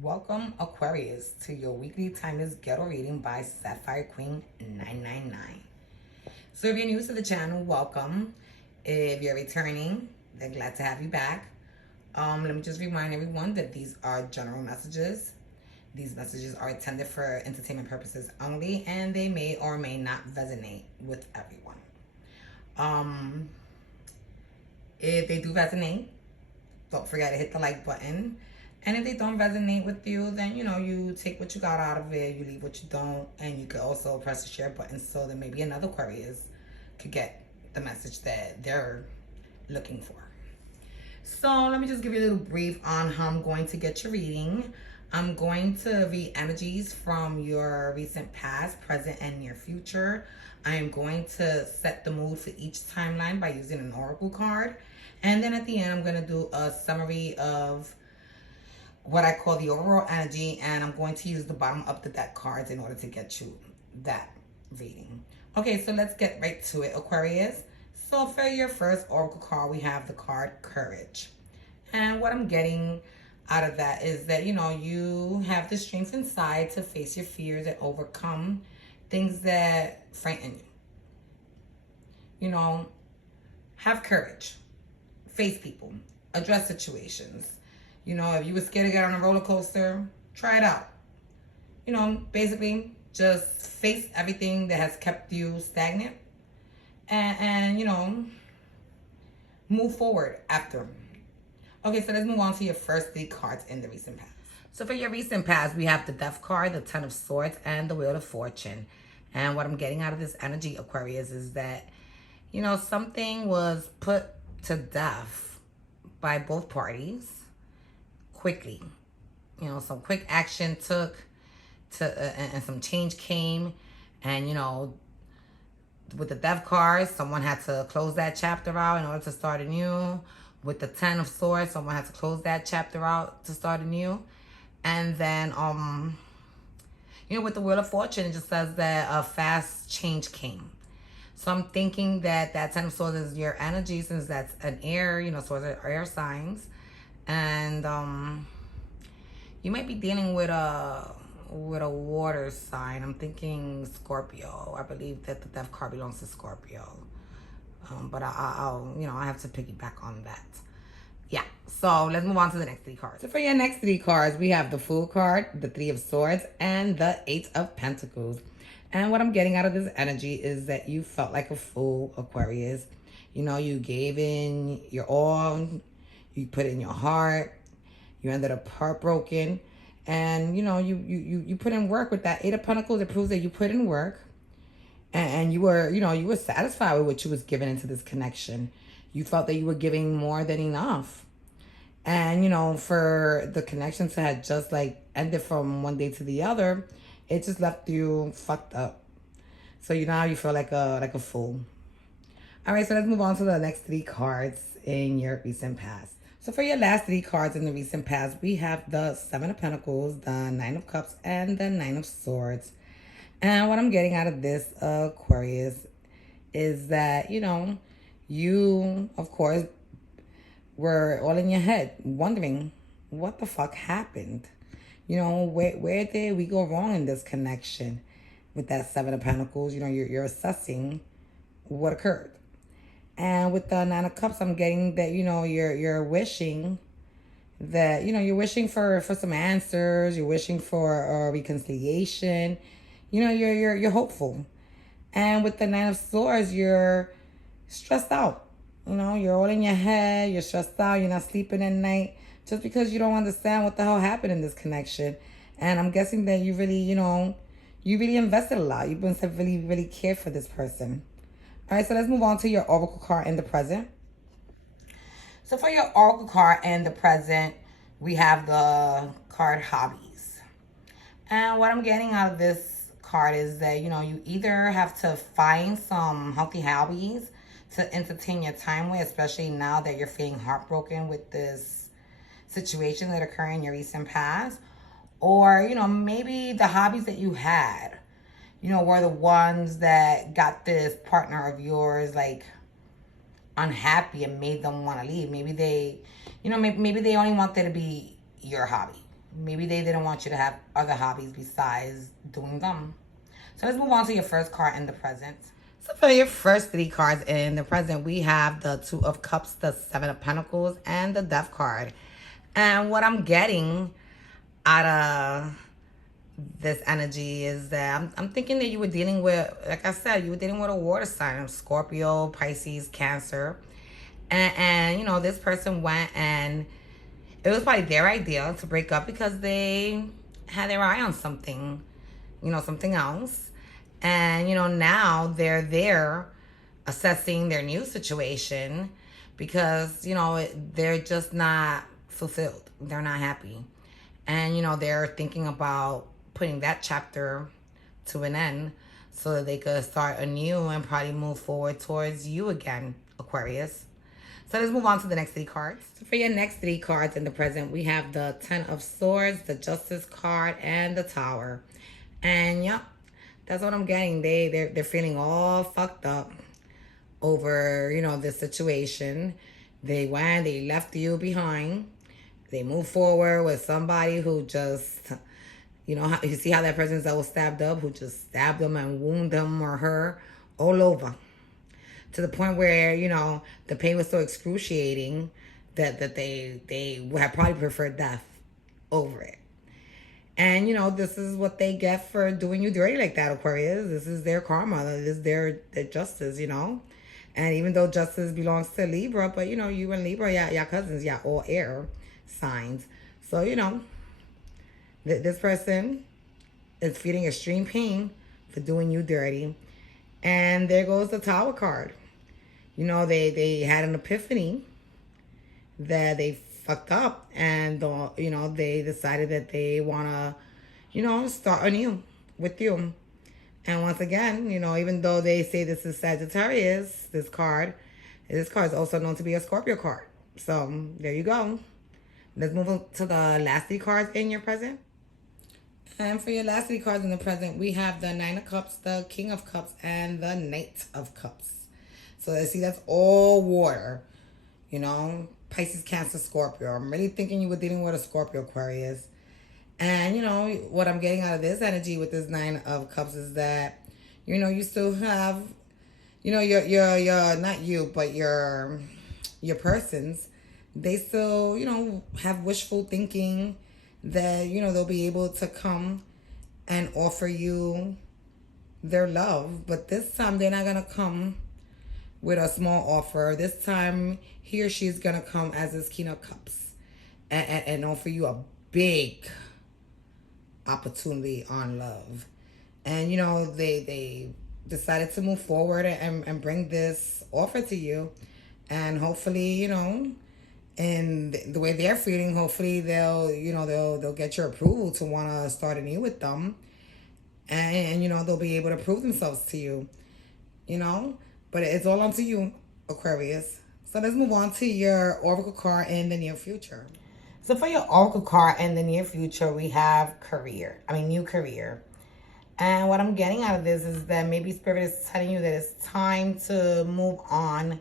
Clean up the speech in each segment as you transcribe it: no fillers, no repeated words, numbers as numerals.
Welcome, Aquarius, to your weekly timeless ghetto reading by Sapphire Queen 999. So if you're new to the channel, welcome. If you're returning, then glad to have you back. Let me just remind everyone that these are general messages. These messages are intended for entertainment purposes only, and they may or may not resonate with everyone. If they do resonate, don't forget to hit the like button. And if they don't resonate with you, then, you take what you got out of it, you leave what you don't, and you can also press the share button so that maybe another Aquarius could get the message that they're looking for. So let me just give you a little brief on how I'm going to get your reading. I'm going to read energies from your recent past, present, and near future. I am going to set the mood for each timeline by using an oracle card. And then at the end, I'm going to do a summary of what I call the overall energy, and I'm going to use the bottom up the deck cards in order to get you that reading. Okay, so let's get right to it, Aquarius. So for your first oracle card, we have the card Courage. And what I'm getting out of that is that, you have the strength inside to face your fears and overcome things that frighten you. Have courage. Face people. Address situations. If you were scared to get on a roller coaster, try it out. Basically just face everything that has kept you stagnant and move forward after. Okay, so let's move on to your first 3 cards in the recent past. So for your recent past, we have the Death card, the Ten of Swords, and the Wheel of Fortune. And what I'm getting out of this energy, Aquarius, is that, something was put to death by both parties quickly. Some quick action took and some change came. And, with the Death card, someone had to close that chapter out in order to start anew. With the Ten of Swords, someone had to close that chapter out to start anew. And then, with the Wheel of Fortune, it just says that a fast change came. So I'm thinking that Ten of Swords is your energy, since that's an air, swords are air signs. And you might be dealing with a water sign. I'm thinking Scorpio. I believe that the Death card belongs to Scorpio. But I'll I have to piggyback on that. Yeah, so let's move on to the next 3 cards. So for your next 3 cards, we have the Fool card, the Three of Swords, and the Eight of Pentacles. And what I'm getting out of this energy is that you felt like a fool, Aquarius. You gave in your all, you put in your heart, you ended up heartbroken, and you put in work with that Eight of Pentacles. It proves that you put in work. And you were satisfied with what you was giving into this connection. You felt that you were giving more than enough. And, for the connection to have just like ended from one day to the other, it just left you fucked up. So now you feel like a fool. All right, so let's move on to the next 3 cards in your recent past. So for your last 3 cards in the recent past, we have the Seven of Pentacles, the Nine of Cups, and the Nine of Swords. And what I'm getting out of this, Aquarius, is that, you, of course, were all in your head wondering what the fuck happened. Where did we go wrong in this connection with that Seven of Pentacles? You're assessing what occurred. And with the Nine of Cups, I'm getting that, you're wishing that, you're wishing for some answers. You're wishing for a reconciliation. You're hopeful. And with the Nine of Swords, you're stressed out. You're all in your head. You're stressed out. You're not sleeping at night just because you don't understand what the hell happened in this connection. And I'm guessing that you really, you really invested a lot. You've been really, really cared for this person. All right, so let's move on to your oracle card in the present. So for your oracle card in the present, we have the card Hobbies. And what I'm getting out of this card is that, you either have to find some healthy hobbies to entertain your time with, especially now that you're feeling heartbroken with this situation that occurred in your recent past. Or, maybe the hobbies that you had, were the ones that got this partner of yours, like, unhappy and made them want to leave. Maybe they, maybe they only want there to be your hobby. Maybe they didn't want you to have other hobbies besides doing them. So let's move on to your first card in the present. So for your first three cards in the present, we have the Two of Cups, the Seven of Pentacles, and the Death card. And what I'm getting out of this energy is that I'm thinking that you were dealing with, like I said, you were dealing with a water sign, Scorpio, Pisces, Cancer. And you know, this person went and it was probably their idea to break up because they had their eye on something, you know, something else. And, you know, now they're there assessing their new situation because, you know, they're just not fulfilled. They're not happy. And, you know, they're thinking about putting that chapter to an end so that they could start anew and probably move forward towards you again, Aquarius. So let's move on to the next three cards. So for your next three cards in the present, we have the Ten of Swords, the Justice card, and the Tower. And yep, that's what I'm getting. They're feeling all fucked up over, you know, this situation. They left you behind. They move forward with somebody who just, you know, you see how that person's double stabbed up, who just stabbed them and wounded them or her all over. To the point where, you know, the pain was so excruciating that they would have probably preferred death over it. And, you know, this is what they get for doing you dirty like that, Aquarius. This is their karma. This is their justice, you know. And even though justice belongs to Libra, but, you know, you and Libra, yeah, cousins, yeah, all air signs. So, you know, this person is feeling extreme pain for doing you dirty. And there goes the Tower card. You know, they had an epiphany that they fucked up and, you know, they decided that they want to, you know, start anew with you. And once again, you know, even though they say this is Sagittarius, this card is also known to be a Scorpio card. So there you go. Let's move on to the last three cards in your present. And for your last three cards in the present, we have the Nine of Cups, the King of Cups, and the Knight of Cups. So let's see, that's all water. You know, Pisces, Cancer, Scorpio. I'm really thinking you were dealing with a Scorpio, Aquarius. And, you know, what I'm getting out of this energy with this Nine of Cups is that, you know, you still have, you know, your not you, but your persons, they still, you know, have wishful thinking that, you know, they'll be able to come and offer you their love. But this time they're not going to come with a small offer. This time he or she is going to come as this King of Cups and offer you a big opportunity on love. And, you know, they decided to move forward and bring this offer to you. And hopefully, you know, and the way they're feeling, hopefully they'll get your approval to want to start anew with them. And, you know, they'll be able to prove themselves to you, you know. But it's all on to you, Aquarius. So let's move on to your Oracle card in the near future. So for your Oracle card in the near future, we have new career. And what I'm getting out of this is that maybe Spirit is telling you that it's time to move on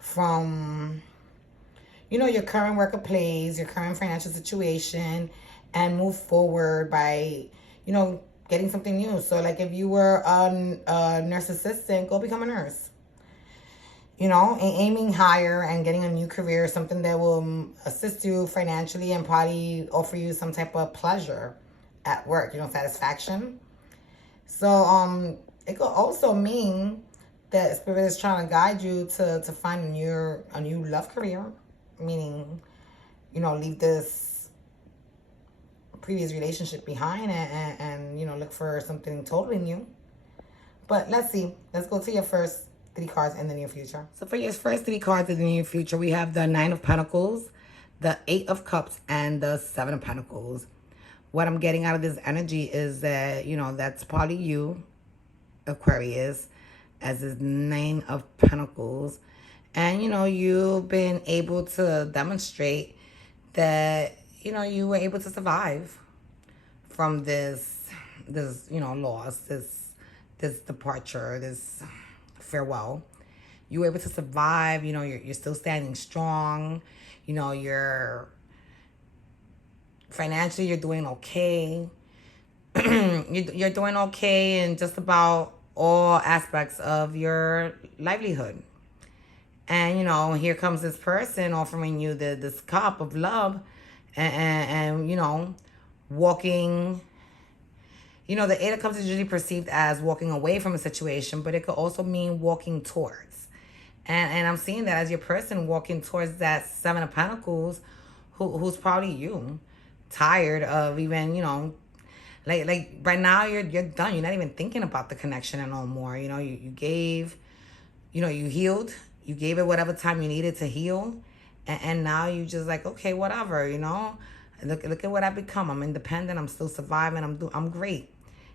from, you know, your current workplace, your current financial situation, and move forward by, you know, getting something new. So like if you were a nurse assistant, go become a nurse. You know, aiming higher and getting a new career, something that will assist you financially and probably offer you some type of pleasure at work, you know, satisfaction. So it could also mean that Spirit is trying to guide you to find a new love career, meaning, you know, leave this previous relationship behind and you know, look for something totally new. But let's see. Let's go to your first three cards in the near future. So for your first three cards in the near future, we have the Nine of Pentacles, the Eight of Cups, and the Seven of Pentacles. What I'm getting out of this energy is that, you know, that's probably you, Aquarius, as this Nine of Pentacles. And, you know, you've been able to demonstrate that, you know, you were able to survive from this, you know, loss, this departure, this farewell. You were able to survive. You know, you're still standing strong. You know, you're Financially, you're doing okay. You're doing okay in just about all aspects of your livelihood. And here comes this person offering you this cup of love, and walking. The Eight of Cups is usually perceived as walking away from a situation, but it could also mean walking towards. And I'm seeing that as your person walking towards that Seven of Pentacles, who's probably you, tired of even like right now you're done. You're not even thinking about the connection no more. You gave, you healed. You gave it whatever time you needed to heal, and now you just like, okay, whatever. Look at what I've become. I'm independent. I'm still surviving. I'm great.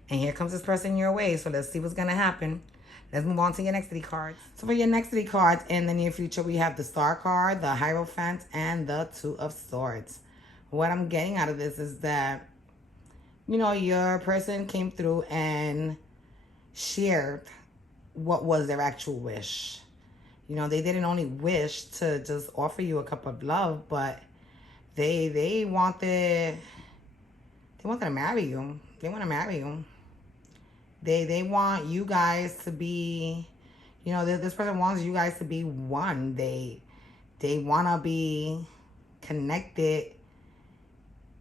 And here comes this person your way. So let's see what's gonna happen. Let's move on to your next three cards. So for your next three cards in the near future, we have the Star card, the Hierophant, and the Two of Swords. What I'm getting out of this is that, your person came through and shared what was their actual wish. They didn't only wish to just offer you a cup of love, but they wanted to marry you. They want to marry you. They want you guys to be, this person wants you guys to be one. They want to be connected,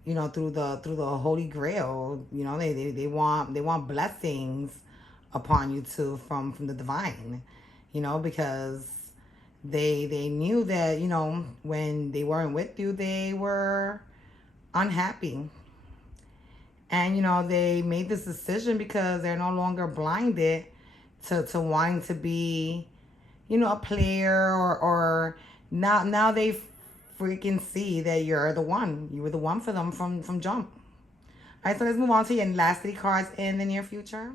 through the Holy Grail. They want blessings upon you too from the divine, because they knew that, when they weren't with you, they were unhappy. And, they made this decision because they're no longer blinded to wanting to be, a player or now they freaking see that you're the one. You were the one for them from jump. All right, so let's move on to your last three cards in the near future.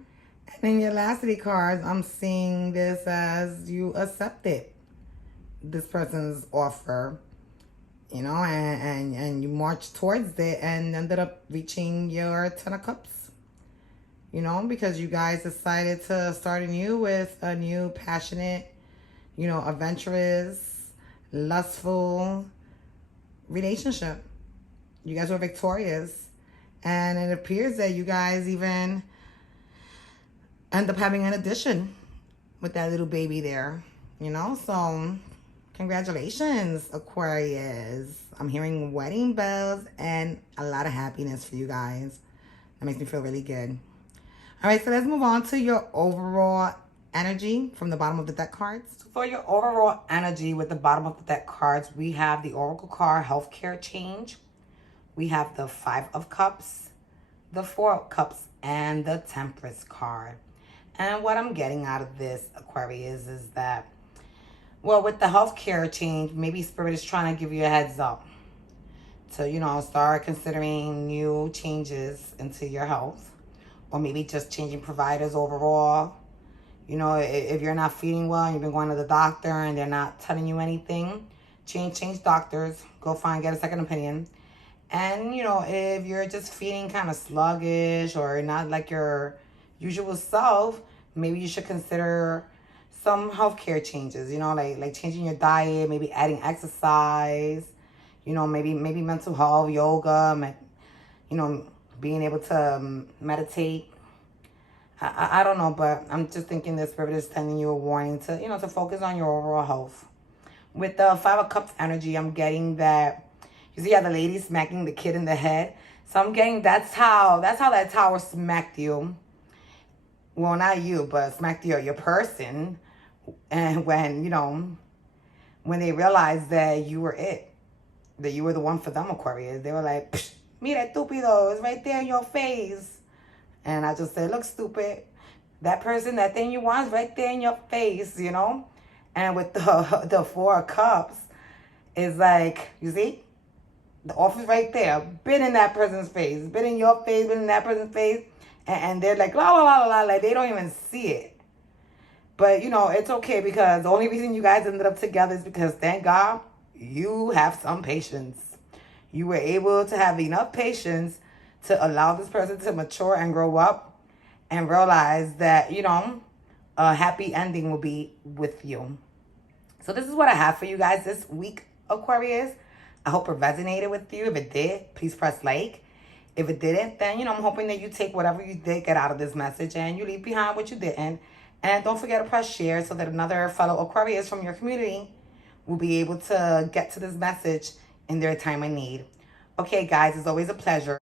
And in your last three cards, I'm seeing this as you accepted this person's offer, and you marched towards it and ended up reaching your Ten of Cups, because you guys decided to start anew with a new passionate, adventurous, lustful relationship. You guys were victorious, and it appears that you guys even end up having an addition with that little baby there, so congratulations, Aquarius. I'm hearing wedding bells and a lot of happiness for you guys. That makes me feel really good. All right, so let's move on to your overall energy from the bottom of the deck cards. So for your overall energy with the bottom of the deck cards, we have the Oracle card, Healthcare Change. We have the Five of Cups, the Four of Cups, and the Temperance card. And what I'm getting out of this, Aquarius, is that, well, with the healthcare change, maybe Spirit is trying to give you a heads up to, start considering new changes into your health, or maybe just changing providers overall. If you're not feeling well and you've been going to the doctor and they're not telling you anything, change doctors, go get a second opinion. And, if you're just feeling kind of sluggish or not like your usual self, maybe you should consider some healthcare changes, like changing your diet, maybe adding exercise, maybe mental health, yoga, being able to meditate. I don't know, but I'm just thinking the Spirit is sending you a warning to, to focus on your overall health. With the Five of Cups energy, I'm getting that, you see how the lady smacking the kid in the head? So I'm getting that's how that tower smacked you. Well, not you, but smacked your person. And when they realized that you were it, that you were the one for them, Aquarius, they were like, mira, estúpido, it's right there in your face. And I just said, look, stupid. That person, that thing you want is right there in your face, And with the Four of Cups, it's like, you see? The offer's right there. Been in that person's face. Been in your face, been in that person's face. And they're like, la, la, la, la, like they don't even see it. But, it's okay because the only reason you guys ended up together is because, thank God, you have some patience. You were able to have enough patience to allow this person to mature and grow up and realize that, a happy ending will be with you. So this is what I have for you guys this week, Aquarius. I hope it resonated with you. If it did, please press like. If it didn't, then, I'm hoping that you take whatever you did get out of this message and you leave behind what you didn't. And don't forget to press share so that another fellow Aquarius from your community will be able to get to this message in their time of need. Okay, guys, it's always a pleasure.